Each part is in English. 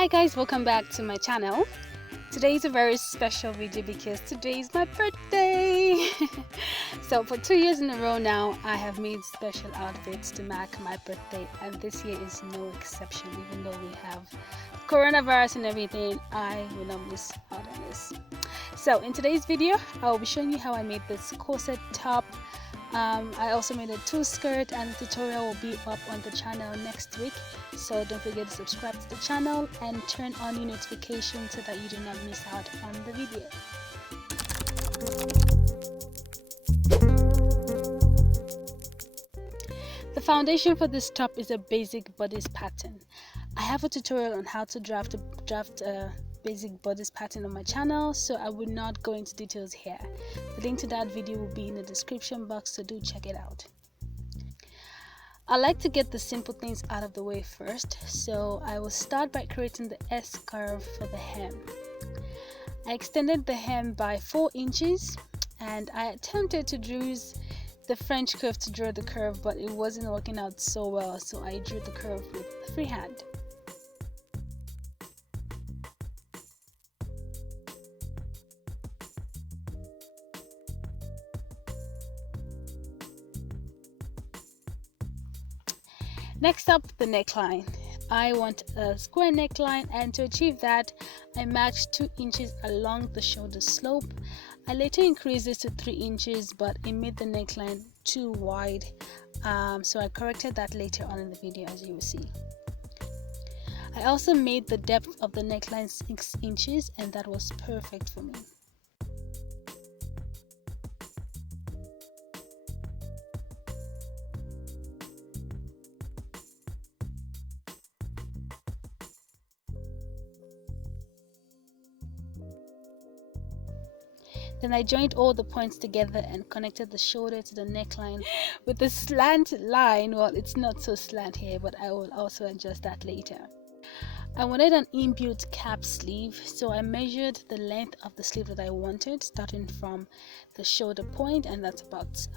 Hi guys, welcome back to my channel. Today is a very special video because today is my birthday. So for 2 years in a row now, I have made special outfits to mark my birthday, and this year is no exception. Even though we have coronavirus and everything, I will not miss out on this. So in today's video, I will be showing you how I made this corset top. I also made a two skirt, and the tutorial will be up on the channel next week, so don't forget to subscribe to the channel and turn on your notifications so that you do not miss out on the video. The foundation for this top is a basic bodice pattern. I have a tutorial on how to draft a basic bodice pattern on my channel, so I will not go into details here. The link to that video will be in the description box, so do check it out. I like to get the simple things out of the way first, so I will start by creating the S curve for the hem. I extended the hem by 4 inches, and I attempted to use the French curve to draw the curve, but it wasn't working out so well, so I drew the curve with freehand. Next up, the neckline. I want a square neckline, and to achieve that, I marked 2 inches along the shoulder slope. I later increased this to 3 inches, but it made the neckline too wide, so I corrected that later on in the video, as you will see. I also made the depth of the neckline 6 inches, and that was perfect for me. Then I joined all the points together and connected the shoulder to the neckline with a slant line. Well, it's not so slant here, but I will also adjust that later. I wanted an inbuilt cap sleeve, so I measured the length of the sleeve that I wanted, starting from the shoulder point, and that's about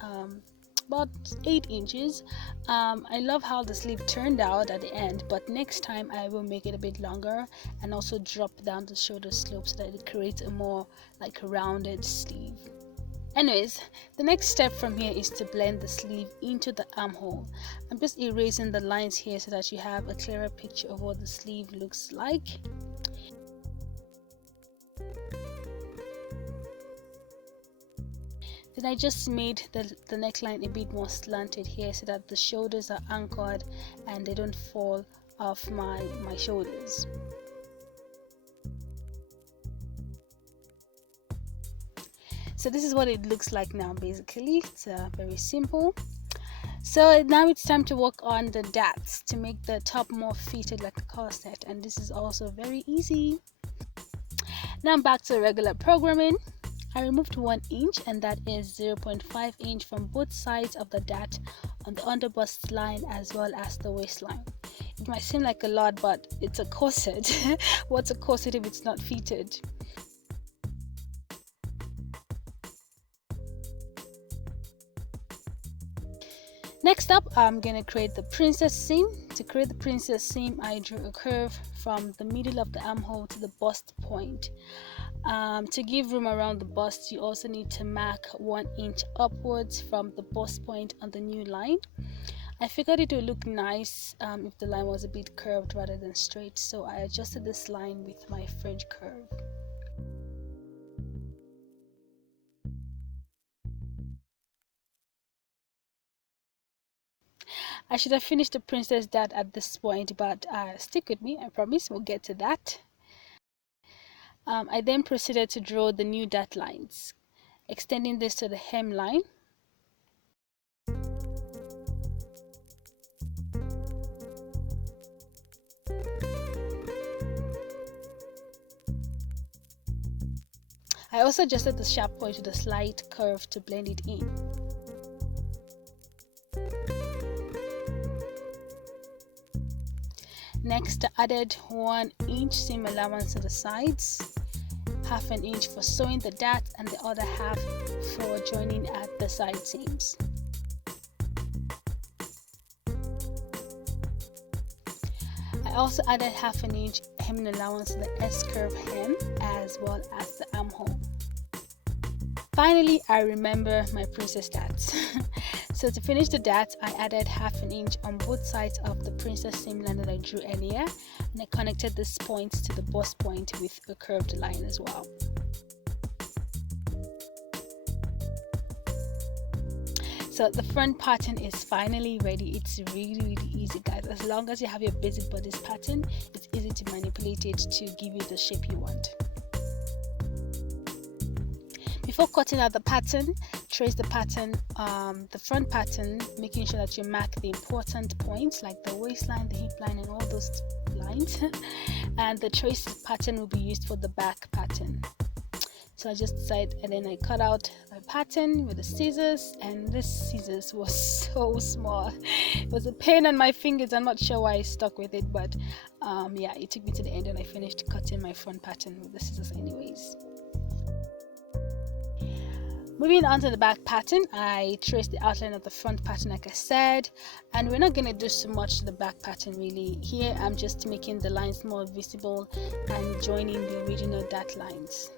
8 inches. I love how the sleeve turned out at the end, but next time I will make it a bit longer and also drop down the shoulder slope so that it creates a more like a rounded sleeve. Anyways, the next step from here is to blend the sleeve into the armhole. I'm just erasing the lines here so that you have a clearer picture of what the sleeve looks like. Then I just made the neckline a bit more slanted here so that the shoulders are anchored and they don't fall off my shoulders. So this is what it looks like now. Basically, it's very simple. So now it's time to work on the darts to make the top more fitted like a corset, and this is also very easy. Now I'm back to regular programming. I removed 1 inch, and that is 0.5 inch from both sides of the dart on the underbust line as well as the waistline. It might seem like a lot, but it's a corset. What's a corset if it's not fitted? Next up, I'm going to create the princess seam. To create the princess seam, I drew a curve from the middle of the armhole to the bust point. To give room around the bust, you also need to mark 1 inch upwards from the bust point on the new line. I figured it would look nice if the line was a bit curved rather than straight, so I adjusted this line with my French curve. I should have finished the princess dart at this point, but stick with me, I promise we'll get to that. I then proceeded to draw the new dart lines, extending this to the hemline. I also adjusted the sharp point to the slight curve to blend it in. Next, I added 1 inch seam allowance to the sides, half an inch for sewing the dart, and the other half for joining at the side seams. also added half an inch hemming allowance to the S-curve hem as well as the armhole. Finally, I remember my princess darts. So to finish the darts, I added half an inch on both sides of the princess seam line that I drew earlier, and I connected this point to the bust point with a curved line as well. So the front pattern is finally ready. It's really easy, guys. As long as you have your basic bodice pattern, it's easy to manipulate it to give you the shape you want. Before cutting out the pattern, trace the pattern, the front pattern, making sure that you mark the important points like the waistline, the hip line, and all those lines. And the trace pattern will be used for the back pattern. So I just decided, and then I cut out my pattern with the scissors, and this scissors was so small. It was a pain on my fingers. I'm not sure why I stuck with it, but yeah, it took me to the end and I finished cutting my front pattern with the scissors anyways. Moving on to the back pattern, I traced the outline of the front pattern like I said, and we're not going to do so much to the back pattern really. Here I'm just making the lines more visible and joining the original dart lines.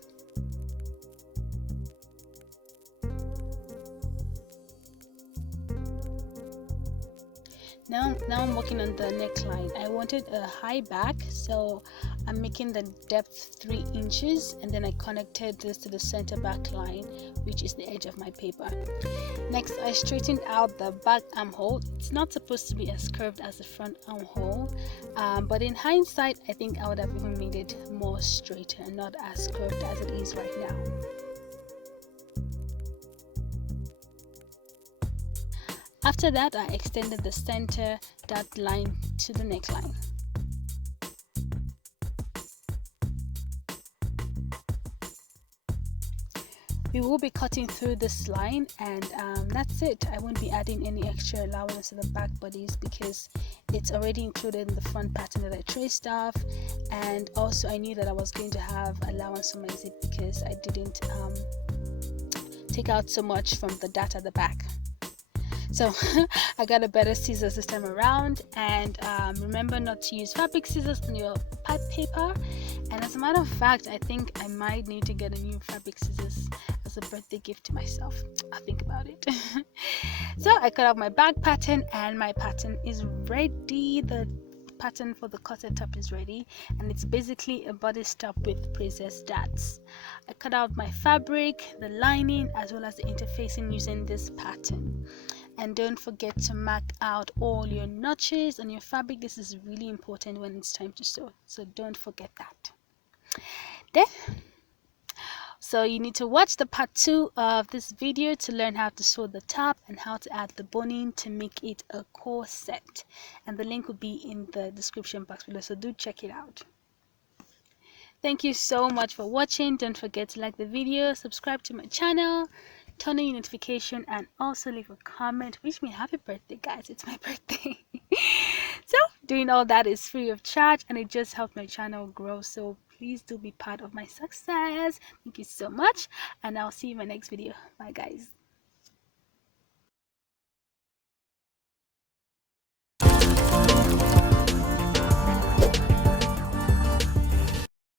Now I'm working on the neckline. I wanted a high back, so I'm making the depth 3 inches, and then I connected this to the center back line, which is the edge of my paper. Next, I straightened out the back armhole. It's not supposed to be as curved as the front armhole, but in hindsight, I think I would have even made it more straighter and not as curved as it is right now. After that, I extended the center dart line to the neckline. We will be cutting through this line, and that's it. I won't be adding any extra allowance to the back bodies because it's already included in the front pattern that I traced off, and also I knew that I was going to have allowance on my zip because I didn't take out so much from the dart at the back. So I got a better scissors this time around, and remember not to use fabric scissors on your pad paper. And as a matter of fact, I think I might need to get a new fabric scissors as a birthday gift to myself. I'll think about it. So I cut out my back pattern, and my pattern is ready. The pattern for the corset top is ready, and it's basically a bodice top with princess darts. I cut out my fabric, the lining, as well as the interfacing using this pattern. And don't forget to mark out all your notches on your fabric. This is really important when it's time to sew, so don't forget that. Then, so you need to watch the part 2 of this video to learn how to sew the top and how to add the boning to make it a corset, and the link will be in the description box below, so do check it out. Thank you so much for watching. Don't forget to like the video, subscribe to my channel, turn on your notification, and also leave a comment. Wish me happy birthday, guys. It's my birthday. So doing all that is free of charge, and it just helps my channel grow, so please do be part of my success. Thank you so much, and I'll see you in my next video. Bye guys.